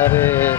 Hare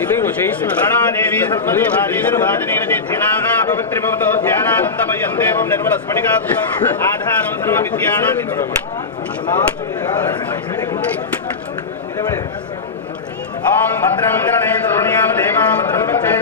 ఇదేవో చేయిస్తున్నారు పవిత్రిభవతో ధ్యానానందమయం దేవం నిర్మలస్ఫటికాత్మ ఆధారం సర్వవిద్యానాం ఓం భద్రం కరణే దేవా భద్రం పక్షే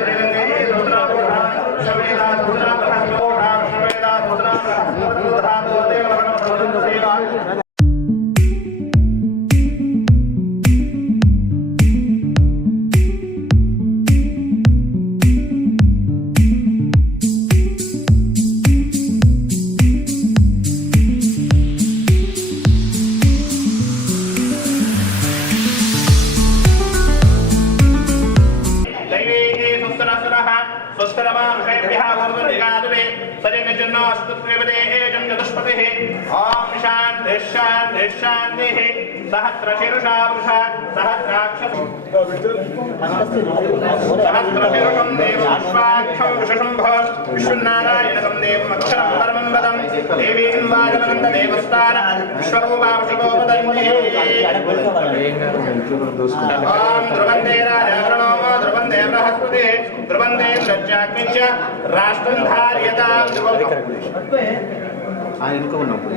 सहस्रशीर्षं देवं विश्वाक्षं विशशम्भव विश्वनारायणकं देवम् अक्षरं परमं वदं देवीं वाजवनन्ददेवस्तान विश्वरूपावशुभोपदन्ये ॐ ध्रुवन्दे राजावरणो ध्रुवन्दे बृहस्पतिः ध्रुवन्दे सज्जाग्निश्च राष्ट्रं धार्यतां ध्रुवम् ఆయన వెనుక ఉన్నప్పుడు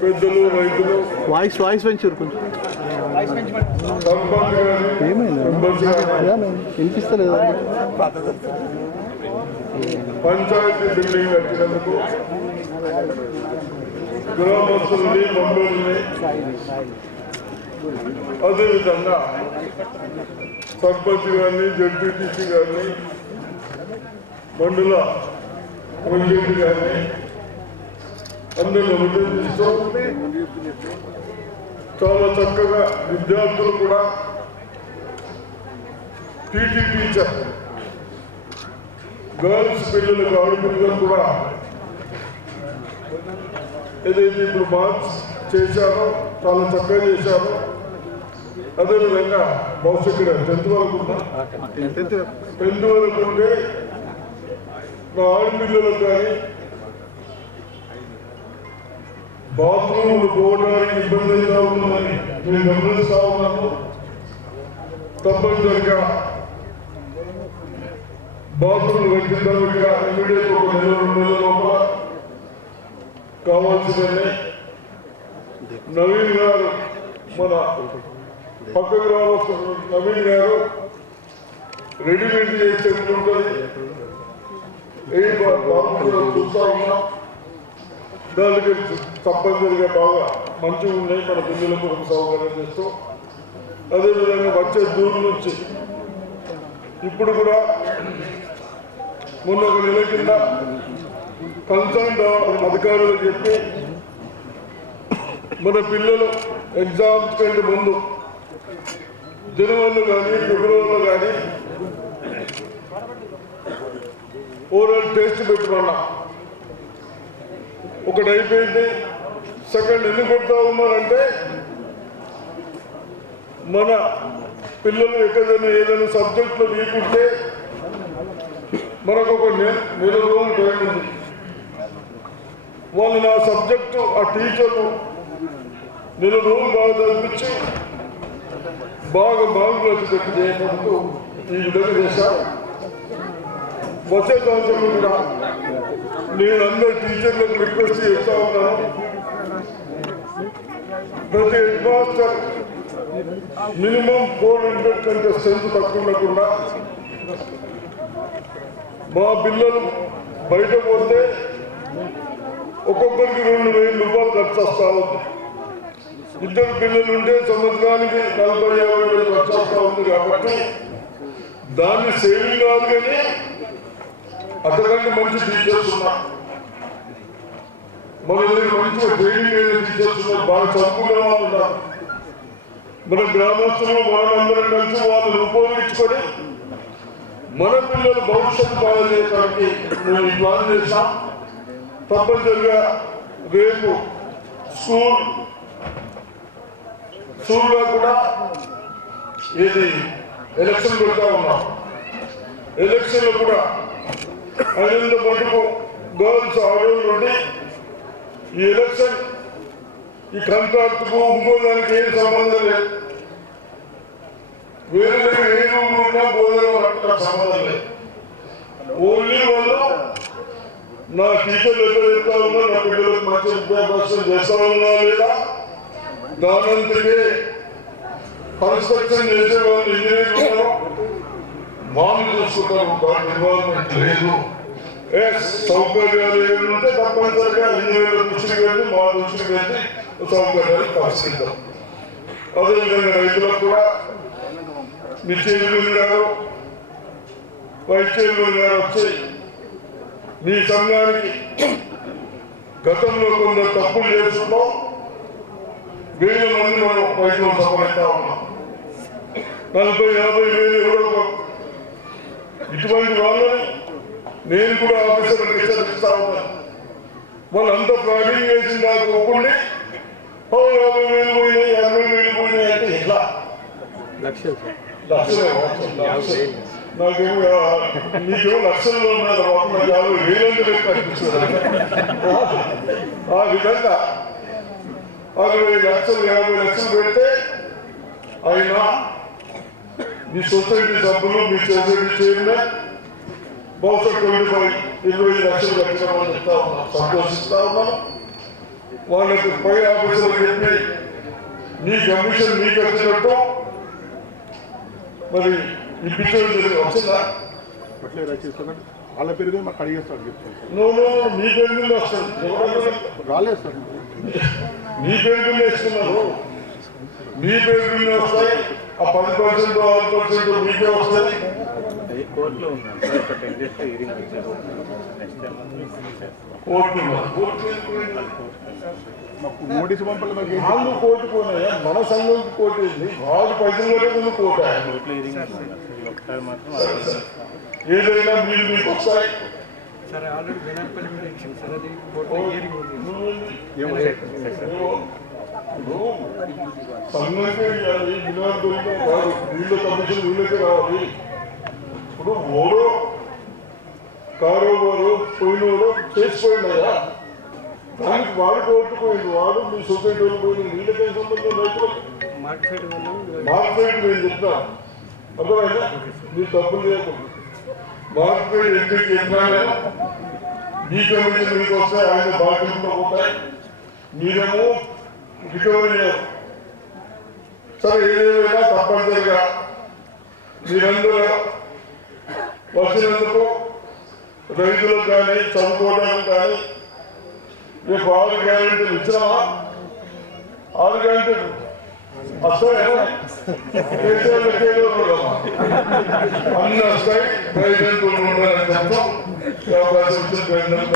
పెద్దలు రైతులు. వాయిస్ వాయిస్ పెంచారు కొంచెం. వినిపిస్తలేదు? పంచాయతీ బిల్డింగ్ కట్టినందుకు గ్రామస్తుల్ని మెంబర్ని అదేవిధంగా సర్పంచ్ గారిని జడ్పీటీసీ గారిని మండల ప్రెసిడెంట్ గారిని అందులో ఉద్దేశిస్తూ చాలా చక్కగా విద్యార్థులు కూడా టీటీ టీచర్ గర్ల్స్ పిల్లలకు ఆడపిల్లలకు కూడా ఏదైతే ఇప్పుడు మార్క్స్ చేశారో చాలా చక్కగా చేశారో అదేవిధంగా భవిష్యత్తుగా టెన్త్ వరకు టెన్త్ వరకు ఉంటే మా ఆడపిల్లలకు కానీ బాత్రూమ్లు పోవడానికి ఇబ్బంది ఇబ్బందిగా ఉందని నేను గమనిస్తా ఉన్నాను తప్పనిసరిగా బాత్రూమ్లు తర్వాత ఇమీడియట్ ఒక నెల రెండు నెలల లోపల కావాల్సిందని నవీన్ గారు మన పక్క గ్రామస్తులు నవీన్ గారు రెడీమేడ్ చేసేది ఉంటుంది. ఏ బాత్రూమ్ చూస్తా ఉన్నాం. దానికి తప్పనిసరిగా బాగా మంచిగా ఉన్నాయి. మన పిల్లలకు ఒక సౌకర్యం చేస్తూ అదేవిధంగా వచ్చే దూరం నుంచి ఇప్పుడు కూడా మొన్న ఒక నెల కింద కన్సర్న్ అధికారులకు చెప్పి మన పిల్లలు ఎగ్జామ్స్ కంటే ముందు జనవరిలో కానీ ఫిబ్రవరిలో కానీ ఓవరాల్ టెస్ట్ పెట్టుకున్నా. ఒకటి అయిపోయింది. సెకండ్ ఎందుకు పెడతా ఉన్నారంటే మన పిల్లలు ఎక్కడైనా ఏదైనా సబ్జెక్ట్లో వీకుంటే మనకు ఒక నె- నెల రోజులు టైం ఉంది వాళ్ళు నా సబ్జెక్టు ఆ టీచర్లు నెల రోజులు బాగా చదివించి బాగా మార్కులు పెట్టి చేయడానికి ఈ విధంగా చేశారు. వచ్చే సంవత్సరం కూడా నేను అందరు టీచర్లకు రిక్వెస్ట్ చేస్తా ఉన్నాను. ప్రతి head master minimum four hundred కంటే స్ట్రెంత్ తక్కువ ఉండకుండా మా పిల్లలు బయట పోతే ఒక్కొక్కరికి రెండు వేల రూపాయలు ఖర్చు వస్తా ఉంది. ఇద్దరు పిల్లలు ఉంటే సంవత్సరానికి నలభై యాభై వేలు ఖర్చు వస్తా ఉంది కాబట్టి దాన్ని సేవింగ్ కాదు కానీ అంతకంటే మంచి టీచర్స్ ఉన్నా మన దగ్గర మంచి ట్రైనింగ్ ఏదైతే టీచర్స్ బాగా చదువుకునే వాళ్ళు ఉన్నారు. మన గ్రామస్తులు మనందరం కలిసి వాళ్ళు రూపొందించుకొని మన పిల్లలు భవిష్యత్తు బాగా చేయడానికి మేము ఈ ప్లాన్ చేసాం తప్పనిసరిగా రేపు స్కూల్ స్కూల్లో కూడా ఇది ఎలక్షన్ పెడతా ఉన్నాం. ఎలక్షన్లో కూడా అనంత మటుకు గర్ల్స్ ఆడవాళ్ళు ఉండి ఈ ఎలక్షన్ ఈ కాంట్రాక్ట్కు ఇంకో దానికి ఏం సంబంధం లేదు. వేరే దగ్గర ఏ రూమ్ ఉన్నా సంబంధం లేదు. ఓన్లీ వాళ్ళు నా టీచర్లు ఎక్కడ చెప్తా ఉన్నా నా పిల్లలకు మంచి విద్యాభ్యాసం చేస్తా ఉన్నా లేదా? దానంతకే కన్స్ట్రక్షన్ చేసే వాళ్ళు ఇంజనీర్ మామూలు చూసుకుంటారు దాని లేదు. సౌకర్యాలు ఏమంటే తప్పనిసరిగా ఇంజనీర్ల దృష్టికి వెళ్ళి మా దృష్టికి వెళ్ళి సౌకర్యాలు పరిశీలిద్దాం అదేవిధంగా రైతులకు కూడా నిశ్చయులు గారు వైద్యులు గారు వచ్చి మీ సంఘానికి గతంలో కొందరు తప్పులు చేస్తున్నాం వేల మంది మనం వైద్యులు సఫలవుతా ఉన్నాం నలభై యాభై వేలు ఎవరో ఇటువంటి వాళ్ళని నేను కూడా ఆఫీసర్ హెచ్చరిస్తా ఉన్నాను. వాళ్ళంతా ఫ్రాడింగ్ చేసి నాకు ఒప్పుండి యాభై వేలు పోయినాయి యాభై వేలు పోయినాయి అంటే ఇలా. నాకేమో నీకేమో లక్షల్లో ఉన్నారు బాబు నాకు యాభై వేలంటే రేపు ఆ విధంగా అరవై లక్షలు యాభై లక్షలు పెడితే అయినా మీ సొసైటీ సభ్యులు మీ సొసైటీ చైర్మన్ బహుశా ట్వంటీ ఫైవ్ ఇరవై ఐదు లక్షలు కట్టినామని చెప్తా ఉన్నాం సంతోషిస్తా ఉన్నాను వాళ్ళకి పై ఆఫీసర్ చెప్పి మీ కమిషన్ మీకు వచ్చినట్టు మరి ఇప్పించడం జరిగింది వచ్చిందా అట్లే రచిస్తున్నాడు వాళ్ళ పేరు మాకు అడిగేస్తాడు చెప్తాను మీ పేరు రాలేదు సార్ మీ పేరు వేసుకున్నారు మీ పేరు వస్తాయి ఆ పది పర్సెంట్ ఆరు పర్సెంట్ మీకే వస్తాయి కోర్టులో ఉన్నాను సార్. ఒక టెన్ డేస్ హీరింగ్ వచ్చారు నెక్స్ట్ టైం చేస్తాం కోర్టు కోర్టు మాకు నోటీసు పంపాలి? వాళ్ళు కోర్టు పోయినాయా మన సంఘం కోర్టు ఏంది? వాళ్ళు పైసలు కట్టకుండా కోర్టు? కోర్టులో హీరింగ్ ఉంది ఒకసారి మాత్రం అలా ఏదైనా మీరు మీకు వస్తాయి. సరే ఆల్రెడీ బెనర్పల్లి కూడా ఇచ్చింది సార్. అది కోర్టులో హియరింగ్ ఉంది. నువ్వు- నువ్వు- నువ్వు సంఘంకే ఇవ్వాలి వినాయకుడిగా కాదు. వీళ్ళ కమిషన్ వీళ్ళకే రావాలి. ఇప్పుడు ఓడో కారోబారు పోయినోడు చేసిపోయినాయా దానికి వాడు కోర్టుపోయింది వాడు మీ సొసైటీ వాళ్ళు పోయింది వీళ్ళకే సంబంధం రైతులకు మార్కెట్ నేను చెప్తా అర్థమైందా? నీ తప్పులు చేయకుండా మార్కెట్ ఎందుకు చెప్పినా మీ కమిషన్ మీకు వస్తే ఆయన బాధ్యతలో పోతాయి మీరేమో రికవరీ సరే ఏదేమైనా తప్పనిసరిగా మీరందరూ వచ్చినందుకు రైతులకు కానీ చదువుకోవడానికి కానీ రేపు ఆరు గ్యారెంటీలు ఇచ్చినామా ఆరు గ్యారెంటీలు. వస్తాయా? అన్ని వస్తాయి. ప్రెసిడెంట్ ఉండాలని చెప్తాం అవకాశం ఇచ్చిన ప్రెసిడెంట్